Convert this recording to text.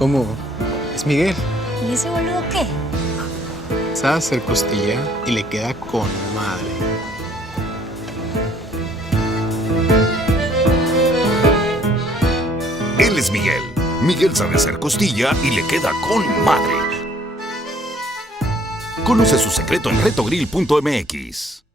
¿Cómo? Es Miguel. ¿Y ese boludo qué? Sabe hacer costilla y le queda con madre. Él es Miguel. Miguel sabe hacer costilla y le queda con madre. Conoce su secreto en retogrill.mx.